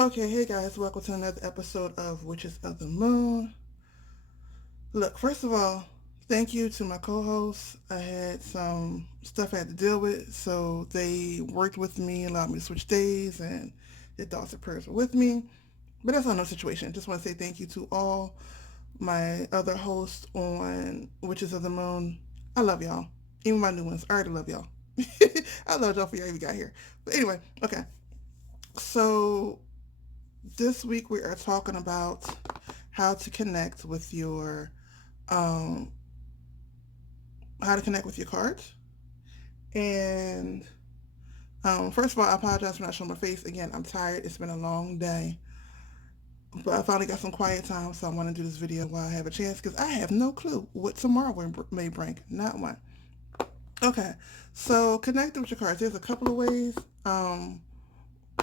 Okay, hey guys, welcome to another episode of Witches of the Moon. Look, first of all, thank you to my co hosts. I had some stuff I had to deal with, so they worked with me, allowed me to switch days, and their thoughts and prayers were with me. But that's not no situation. Just want to say thank you to all my other hosts on Witches of the Moon. I love y'all. Even my new ones. I already love y'all. I love y'all for y'all even got here. But anyway, okay. So this week we are talking about how to connect with your um, how to connect with your cards. And first of all, I apologize for not showing my face again. I'm tired. It's been a long day, but I finally got some quiet time, so I want to do this video while I have a chance because I have no clue what tomorrow may bring. Not one. Okay, so connecting with your cards. There's a couple of ways.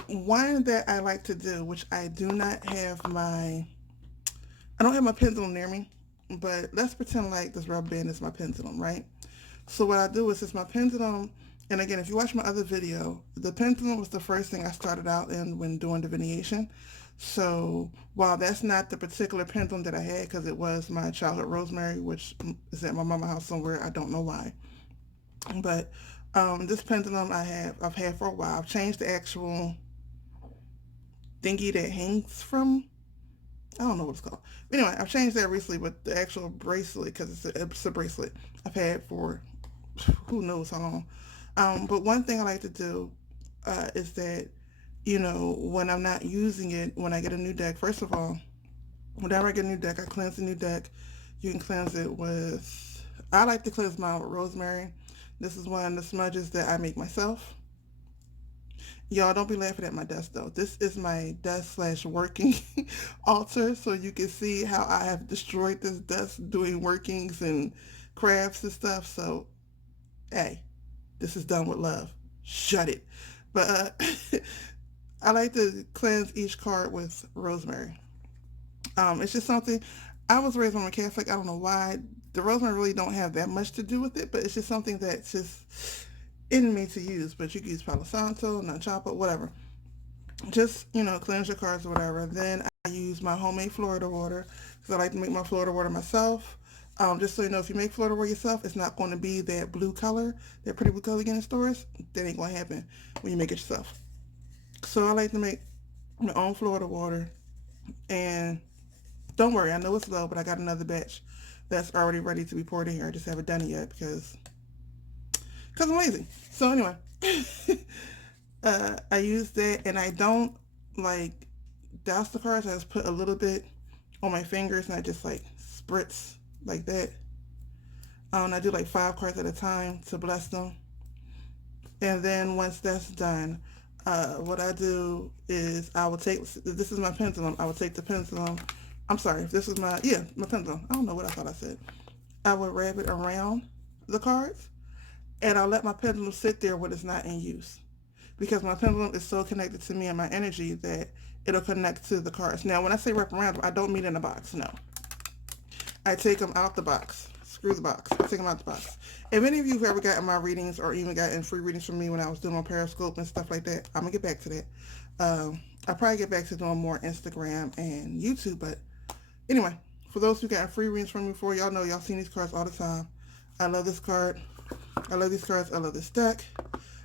One that I like to do, which I don't have my pendulum near me, but let's pretend like this rubber band is my pendulum, right? So what I do is it's my pendulum, and again, if you watch my other video, the pendulum was the first thing I started out in when doing divination. So while that's not the particular pendulum that I had, because it was my childhood rosemary, which is at my mama's house somewhere, I don't know why, but this pendulum I've had for a while. I've changed the actual thingy that hangs from. I don't know what it's called. But anyway, I've changed that recently with the actual bracelet because it's a bracelet I've had for who knows how long. But one thing I like to do is that, when I'm not using it, when I get a new deck, first of all, whenever I get a new deck, I cleanse the new deck. You can cleanse it with, I like to cleanse mine with rosemary. This is one of the smudges that I make myself. Y'all don't be laughing at my desk though. This is my desk slash working altar, so you can see how I have destroyed this desk doing workings and crafts and stuff. So, hey, this is done with love. Shut it. But I like to cleanse each card with rosemary. It's just something. I was raised on a Catholic. I don't know why. The rosemary really don't have that much to do with it, but it's just something that's just in me to use. But you can use Palo Santo, Nanchapa, whatever. Just cleanse your cards or whatever. Then I use my homemade Florida water because I like to make my Florida water myself. Just so you know, if you make Florida water yourself, it's not going to be that blue color, that pretty blue color you get in stores. That ain't going to happen when you make it yourself. So I like to make my own Florida water. And don't worry, I know it's low, but I got another batch that's already ready to be poured in here. I just haven't done it yet because I'm lazy. So anyway, I use that, and I don't like douse the cards. I just put a little bit on my fingers, and I just like spritz like that. I do like 5 cards at a time to bless them, and then once that's done, what I do is I will take. This is my pendulum. I will take the pendulum. I'm sorry. This is my pendulum. I don't know what I thought I said. I will wrap it around the cards, and I'll let my pendulum sit there when it's not in use, because my pendulum is so connected to me and my energy that it'll connect to the cards. Now, when I say wrap around them, I don't mean in a box. No, I take them out the box. Screw the box. I take them out the box. If any of you have ever gotten my readings or even gotten free readings from me when I was doing on Periscope and stuff like that, I'm gonna get back to that. I'll probably get back to doing more Instagram and YouTube. But anyway, for those who got free readings from me before, y'all know y'all seen these cards all the time. I love this card. I love these cards. I love this deck.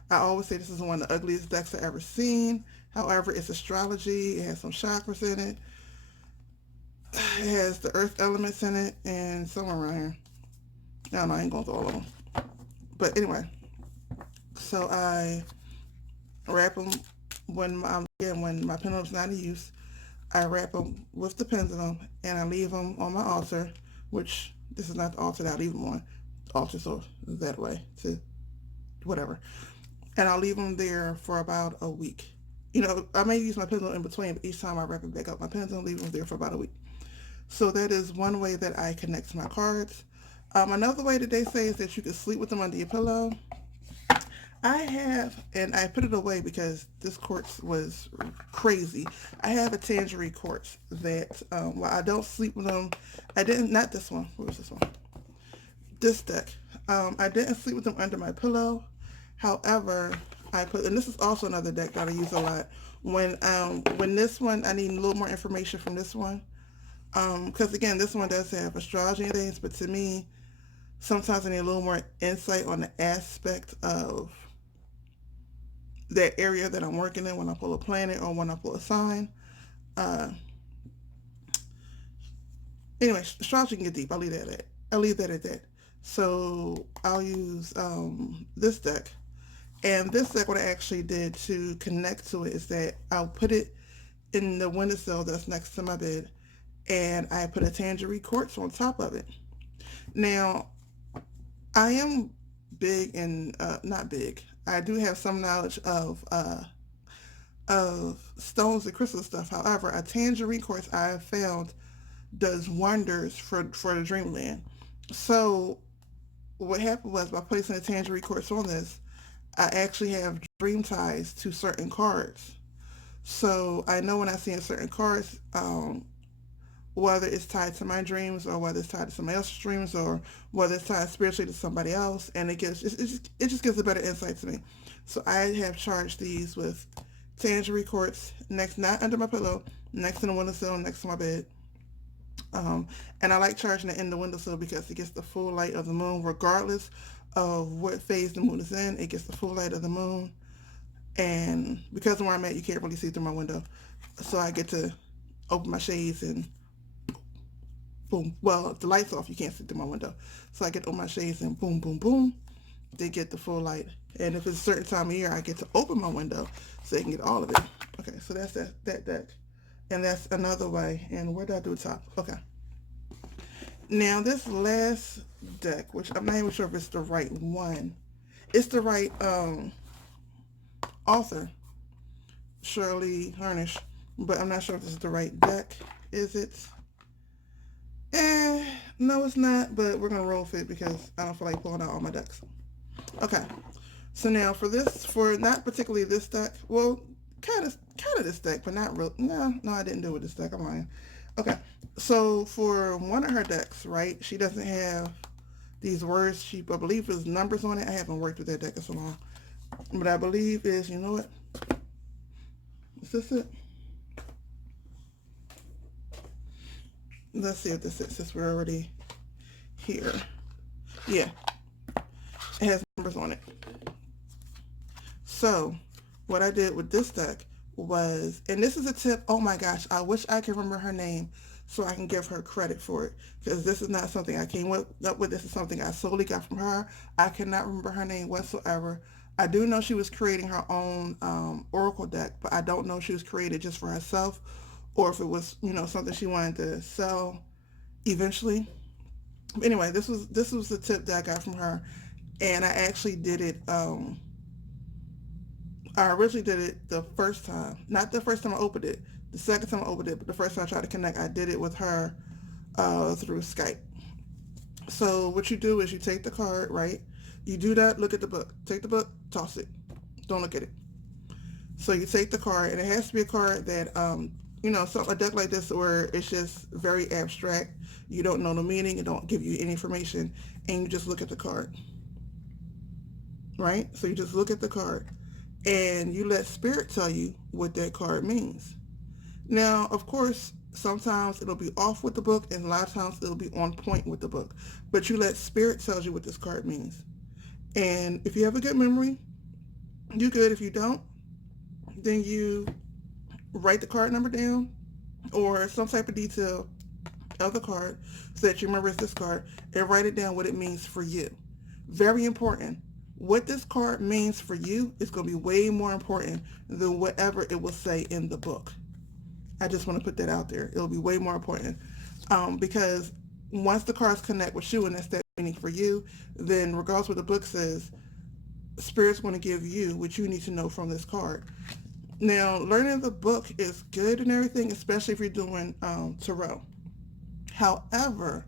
I always say this is one of the ugliest decks I've ever seen. However, it's astrology. It has some chakras in it. It has the earth elements in it and somewhere around here. I don't know. I ain't going through all of them. But anyway, so I wrap them when my pendulum's not in use. I wrap them with the pendulum and I leave them on my altar, which this is not the altar that I leave them on. The altar so that way to whatever. And I'll leave them there for about a week. I may use my pendulum in between, but each time I wrap it back up my pendulum, leave them there for about a week. So that is one way that I connect to my cards. Another way that they say is that you can sleep with them under your pillow. I have, and I put it away because this quartz was crazy. I have a tangerine quartz that, while I don't sleep with them, I didn't, not this one. What was this one? This deck. I didn't sleep with them under my pillow. However, I put, and this is also another deck that I use a lot. When this one, I need a little more information from this one. Because again, this one does have astrology and things, but to me, sometimes I need a little more insight on the aspect of that area that I'm working in when I pull a planet or when I pull a sign. Uh, anyway, astrology can get deep. I'll leave that at that. So I'll use this deck. And this deck, what I actually did to connect to it is that I'll put it in the windowsill that's next to my bed, and I put a tangerine quartz on top of it. Now, I am big and not big. I do have some knowledge of stones and crystal stuff. However, a tangerine quartz I have found does wonders for the dreamland. So what happened was by placing a tangerine quartz on this, I actually have dream ties to certain cards. So I know when I see in certain cards, whether it's tied to my dreams or whether it's tied to somebody else's dreams or whether it's tied spiritually to somebody else, and it just gives a better insight to me. So I have charged these with tangerine quartz next, not under my pillow, next to the windowsill, next to my bed. And I like charging it in the windowsill because it gets the full light of the moon, regardless of what phase the moon is in. It gets the full light of the moon, and because of where I'm at, you can't really see through my window, so I get to open my shades and boom. Well, if the light's off, you can't see through my window, so I get to open my shades and boom, boom, boom. They get the full light, and if it's a certain time of year, I get to open my window so they can get all of it. Okay, so that's that deck, and that's another way. And where did I do the top? Okay. Now this last deck, which I'm not even sure if it's the right one, it's the right author, Shirley Harnish, but I'm not sure if this is the right deck. Is it? No, it's not, but we're gonna roll with it because I don't feel like pulling out all my decks. Okay, so now for this, for not particularly this deck, well, kind of this deck, but not real. No, I didn't do it with this deck. I'm lying. Okay, so for one of her decks, right, she doesn't have these words. I believe there's numbers on it. I haven't worked with that deck in so long, but I believe is, you know what? Is this it? Let's see if this is, since we're already here. Yeah, it has numbers on it. So what I did with this deck was, and this is a tip, oh my gosh, I wish I could remember her name so I can give her credit for it, because this is not something I came up with. This is something I solely got from her. I cannot remember her name whatsoever. I do know she was creating her own oracle deck, but I don't know if she was created just for herself or if it was, something she wanted to sell eventually. But anyway, this was the tip that I got from her, and I actually did it. I originally did it the first time, not the first time I opened it, the second time I opened it, but the first time I tried to connect, I did it with her through Skype. So what you do is you take the card, right? You do that, look at the book. Take the book, toss it. Don't look at it. So you take the card, and it has to be a card that, a deck like this where it's just very abstract. You don't know the meaning, it don't give you any information, and you just look at the card, right? So you just look at the card, and you let spirit tell you what that card means. Now, of course, sometimes it'll be off with the book, and a lot of times it'll be on point with the book. But you let spirit tell you what this card means. And if you have a good memory, you're good. If you don't, then you write the card number down or some type of detail of the card so that you remember it's this card, and write it down what it means for you. Very important. What this card means for you is going to be way more important than whatever it will say in the book. I just want to put that out there. It'll be way more important because once the cards connect with you and that's that meaning for you, then regardless what the book says, Spirit's going to give you what you need to know from this card. Now, learning the book is good and everything, especially if you're doing tarot. However,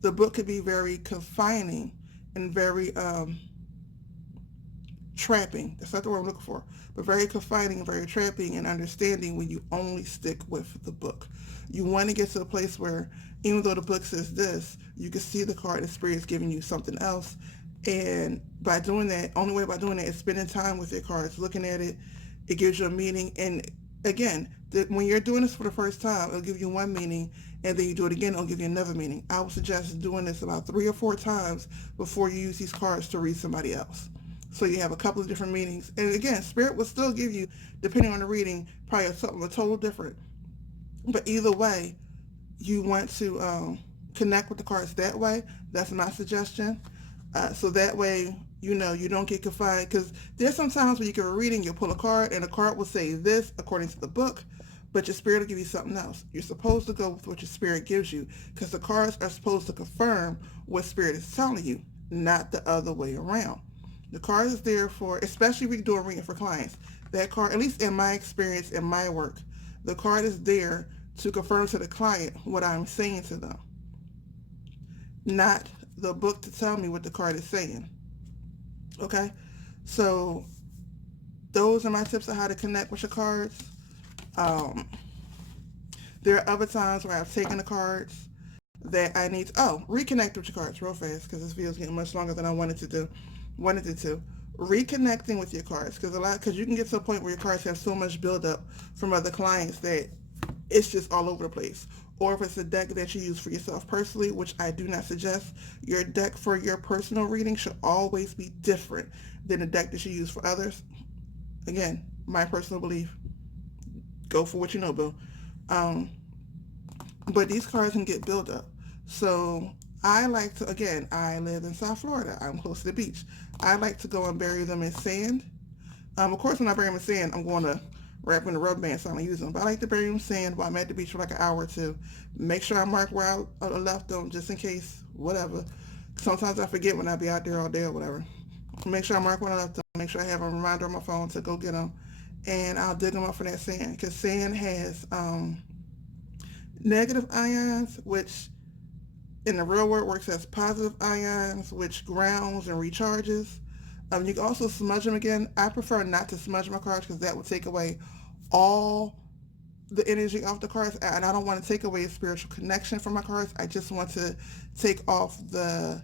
the book could be very confining and very trapping. That's not the word I'm looking for, but very confining and very trapping and understanding when you only stick with the book. You want to get to a place where even though the book says this, you can see the card and spirit is giving you something else, and by doing that, only way by doing that is spending time with your cards, looking at it. It gives you a meaning. And again, when you're doing this for the first time, it'll give you one meaning, and then you do it again, it'll give you another meaning. I would suggest doing this about 3 or 4 times before you use these cards to read somebody else. So you have a couple of different meanings. And again, Spirit will still give you, depending on the reading, probably something a total different. But either way, you want to connect with the cards that way. That's my suggestion. So that way, you don't get confined, because there's some times where you can read and you'll pull a card and the card will say this according to the book, but your spirit will give you something else. You're supposed to go with what your spirit gives you, because the cards are supposed to confirm what spirit is telling you, not the other way around. The card is there for, especially if you're doing reading for clients, that card, at least in my experience, in my work, the card is there to confirm to the client what I'm saying to them, not the book to tell me what the card is saying. Okay? So those are my tips on how to connect with your cards. There are other times where I've taken the cards that I need to, reconnect with your cards real fast, because this video is getting much longer than I wanted it to. Reconnecting with your cards, because you can get to a point where your cards have so much buildup from other clients that it's just all over the place. Or if it's a deck that you use for yourself personally, which I do not suggest, your deck for your personal reading should always be different than the deck that you use for others. Again, my personal belief. Go for what you know, Bill. But these cards can get built up. So I like to, again, I live in South Florida. I'm close to the beach. I like to go and bury them in sand. Of course, when I bury them in sand, I'm going to wrap them in a rubber band so I don't use them. But I like to bury them in sand while I'm at the beach for like an hour or two. Make sure I mark where I left them, just in case, whatever. Sometimes I forget when I be out there all day or whatever. Make sure I mark when I left them. Make sure I have a reminder on my phone to go get them. And I'll dig them up for that sand, because sand has negative ions, which in the real world works as positive ions, which grounds and recharges. You can also smudge them again. I prefer not to smudge my cards, because that would take away all the energy off the cards, and I don't want to take away a spiritual connection from my cards. I just want to take off the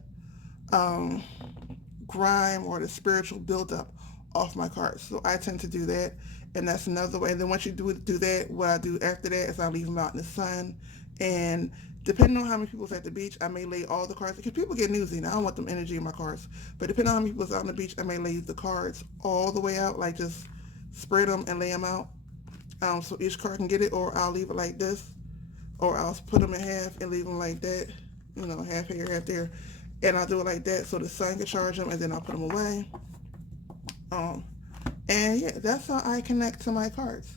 grime or the spiritual buildup off my cards. So I tend to do that, and that's another way. And then once you do that, what I do after that is I leave them out in the sun, and depending on how many people's at the beach, I may lay all the cards, because people get newsy and I don't want them energy in my cards. But depending on how many people's out on the beach, I may lay the cards all the way out, like just spread them and lay them out, so each card can get it. Or I'll leave it like this, or I'll put them in half and leave them like that, half here, half there, and I'll do it like that so the sun can charge them, and then I'll put them away. And yeah, that's how I connect to my cards.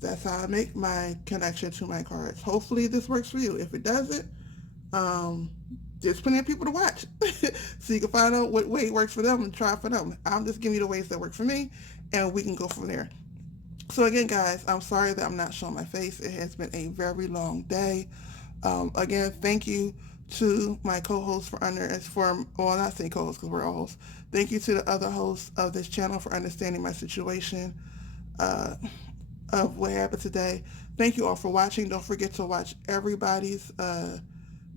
That's how I make my connection to my cards. Hopefully this works for you. If it doesn't, there's plenty of people to watch. So you can find out what way works for them and try for them. I'm just giving you the ways that work for me, and we can go from there. So again, guys, I'm sorry that I'm not showing my face. It has been a very long day. Again, thank you to my co-hosts not saying co-hosts because we're all hosts. Thank you to the other hosts of this channel for understanding my situation of what happened today. Thank you all for watching. Don't forget to watch everybody's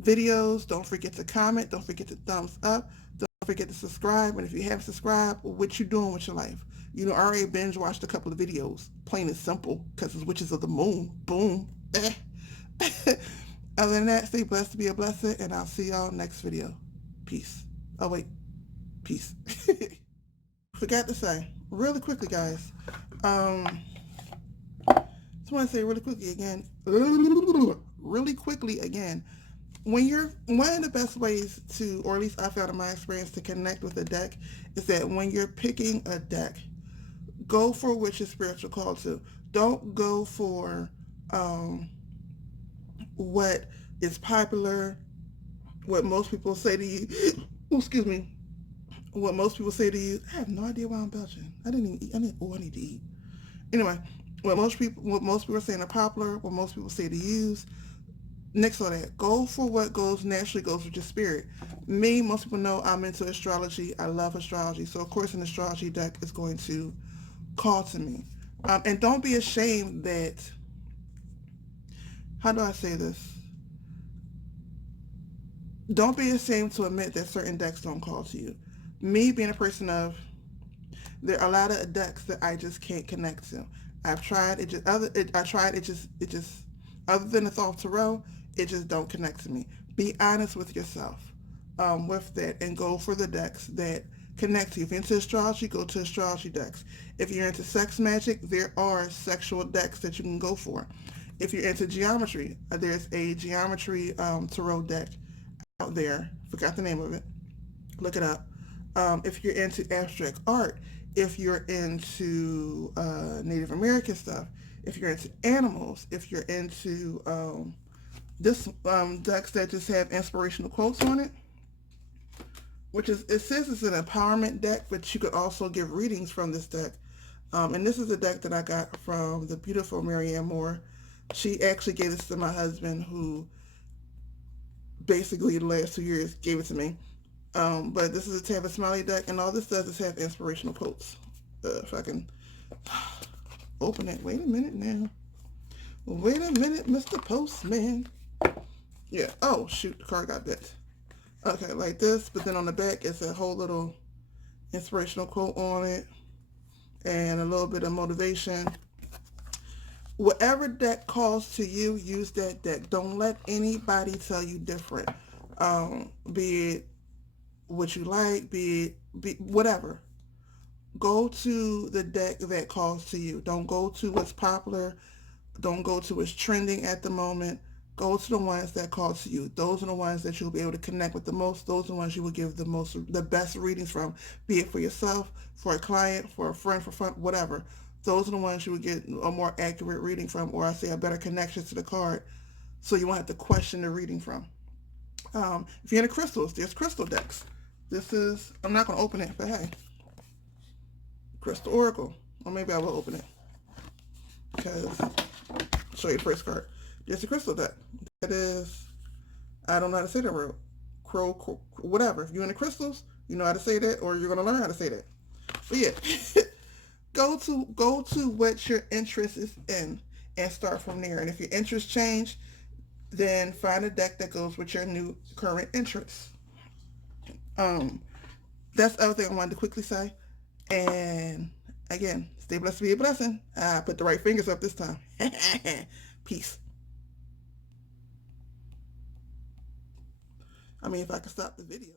videos. Don't forget to comment. Don't forget to thumbs up. Don't forget to subscribe. And if you haven't subscribed, what you doing with your life? I already binge watched a couple of videos. Plain and simple, because it's Witches of the Moon. Boom. Other than that, stay blessed to be a blessing, and I'll see y'all next video. Peace. Oh, wait. Peace. Forgot to say, really quickly, guys. Just want to say really quickly again, one of the best ways to, or at least I found in my experience, to connect with a deck is that when you're picking a deck, go for what your spiritual call to. Don't go for what is popular, what most people say to you. Excuse me. What most people say to you. I have no idea why I'm belching. I didn't even eat. I need to eat. Anyway, what most people are saying are popular, what most people say to use. Next to that, go for what naturally goes with your spirit. Me, most people know I'm into astrology. I love astrology. So, of course, an astrology deck is going to call to me. And don't be ashamed that, how do I say this? Don't be ashamed to admit that certain decks don't call to you. Me being a person of, there are a lot of decks that I just can't connect to. I've tried it. I tried it. Just other than the Thought Tarot, it just don't connect to me. Be honest with yourself, with that, and go for the decks that connect to you. If you're into astrology, go to astrology decks. If you're into sex magic, there are sexual decks that you can go for. If you're into geometry, there's a geometry tarot deck out there. Forgot the name of it. Look it up. If you're into abstract art, if you're into Native American stuff, if you're into animals, if you're into this decks that just have inspirational quotes on it, which is, it says it's an empowerment deck, but you could also give readings from this deck. And this is a deck that I got from the beautiful Marianne Moore. She actually gave this to my husband, who basically the last 2 years gave it to me. But this is a Tampa Smiley deck, and all this does is have inspirational quotes. If I can open it. Wait a minute now. Wait a minute, Mr. Postman. Yeah. Oh, shoot. The card got bit. Okay, like this. But then on the back, it's a whole little inspirational quote on it. And a little bit of motivation. Whatever deck calls to you, use that deck. Don't let anybody tell you different. Be it what you like, be whatever. Go to the deck that calls to you. Don't go to what's popular. Don't go to what's trending at the moment. Go to the ones that call to you. Those are the ones that you'll be able to connect with the most. Those are the ones you will give the best readings from, be it for yourself, for a client, for a friend, for fun, whatever. Those are the ones you would get a more accurate reading from, or I say a better connection to the card, so you won't have to question the reading from. If you're into crystals, there's crystal decks. This is, I'm not going to open it, but hey, Crystal Oracle. Or maybe I will open it, because I'll show you the first card. There's a crystal deck. That is, I don't know how to say that word. Whatever. If you're into crystals, you know how to say that, or you're going to learn how to say that. But yeah, go to what your interest is in and start from there. And if your interests change, then find a deck that goes with your new current interests. That's the other thing I wanted to quickly say. And again, stay blessed to be a blessing. I put the right fingers up this time. Peace. I mean, if I could stop the video.